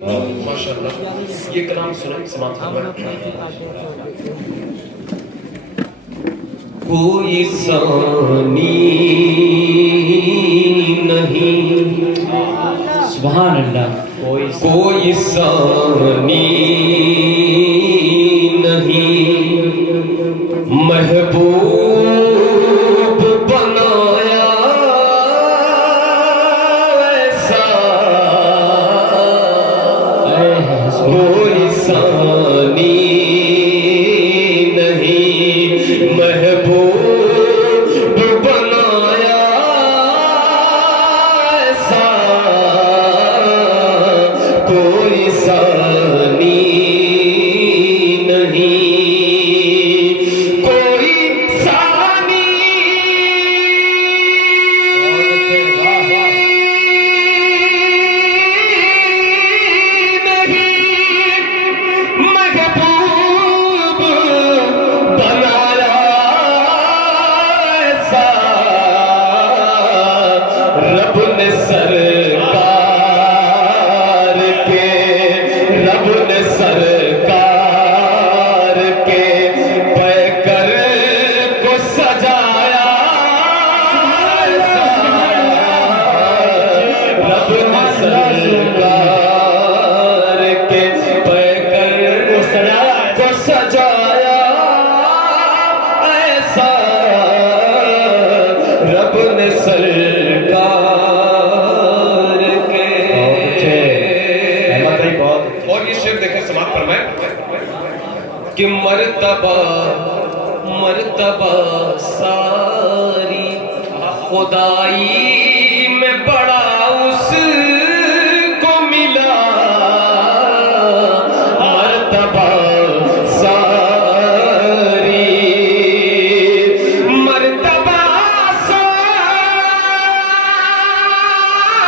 ماشاءاللہ یہ کلام سنیں سماعت فرمائیں. کوئی ثانی نہیں سبحان اللہ. کوئی ثانی نہیں محبوب بنایا ایسا کوئی ثانی نہیں محبوب بنایا ایسا کوئی ثانی نہیں کہ مرتبہ ساری خدائی میں بڑا اس کو ملا مرتبہ ساری مرتبہ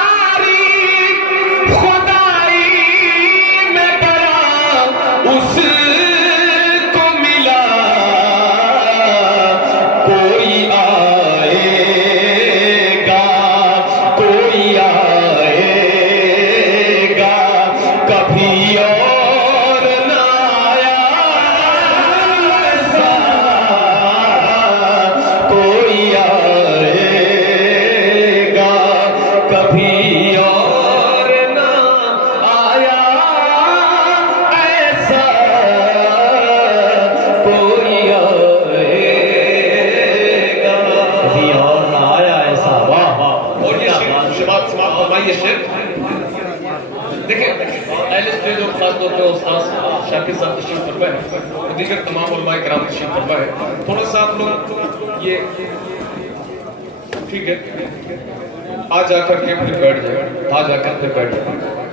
ساری خدائی میں بڑا اس شاکر صاحب تشریف فرمائے اور دیگر تمام علماء کرام تشریف فرمائے. تھوڑا سا آپ لوگ یہ ٹھیک ہے آ جا کر کے پھر بیٹھ جائیں آ جا کر پھر بیٹھ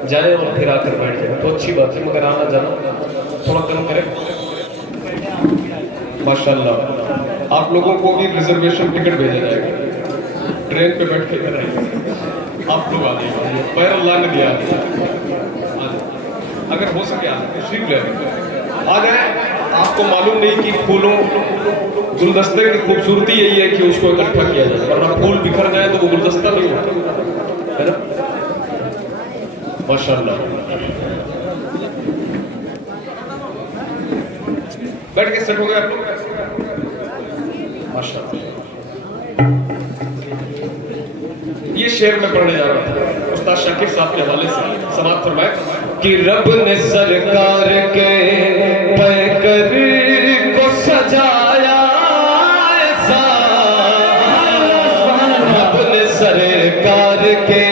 جائیں اور پھر آ کر بیٹھ جائیں تو اچھی بات ہے مگر آنا جانا تھوڑا کم کریں. ماشاءاللہ آپ لوگوں کو بھی ریزرویشن ٹکٹ بھیجا جائے گا ٹرین پہ بیٹھ کے کرائیں گے آپ لوگ آ جائیں پیر اللہ نے دیا اگر ہو سکے آپ تشریف لے آ جائیں. آپ کو معلوم نہیں کہ پھولوں گلدستے کی خوبصورتی یہی ہے کہ اس کو اکٹھا کیا جائے ورنہ پھول بکھر جائے تو وہ گلدستہ نہیں ہوتا ہے نا. ماشاءاللہ بیٹھ کے سیٹ ہو گئے آپ لوگ ماشاءاللہ. یہ شعر میں پڑھنے جا رہا تھا استاد شاکر صاحب کے حوالے سے سماعت فرمائے کہ رب نے سرکار کے پیکر کو سجایا ایسا رب نے سرکار کے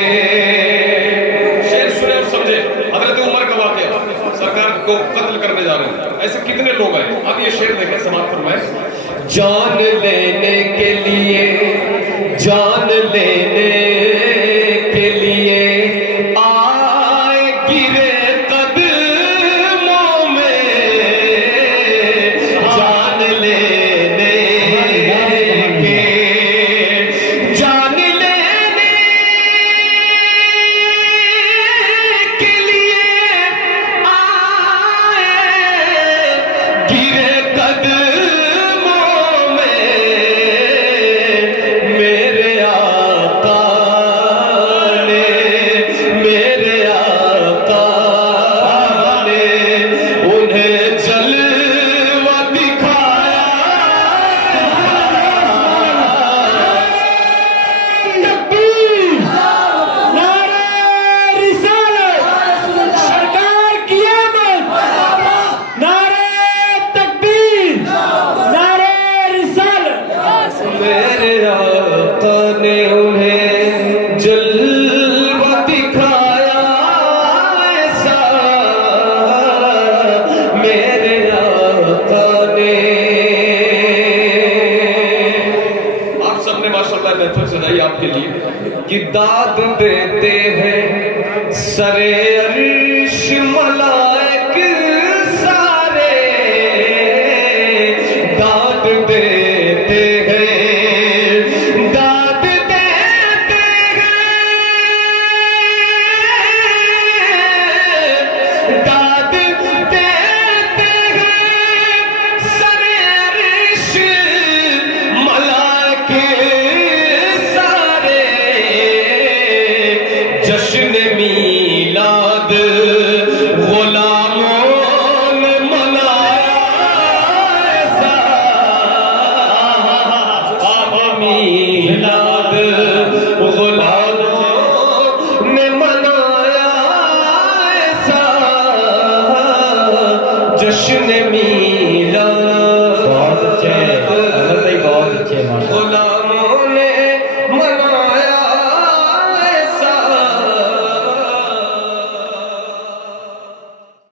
شعر سنے اور سمجھے. حضرت عمر کا واقعہ سرکار کو قتل کرنے جا رہے ہیں ایسے کتنے لوگ آئے. اب یہ شعر دیکھیں سماعت فرمائے. جان لینے کے لیے جان لینے کے لیے آئے گرے قدموں میں جان لینے کے جان لینے کے لیے آئے گرے قدموں میں میرے آقا کی داد دیتے ہیں سرے عرش ملائکہ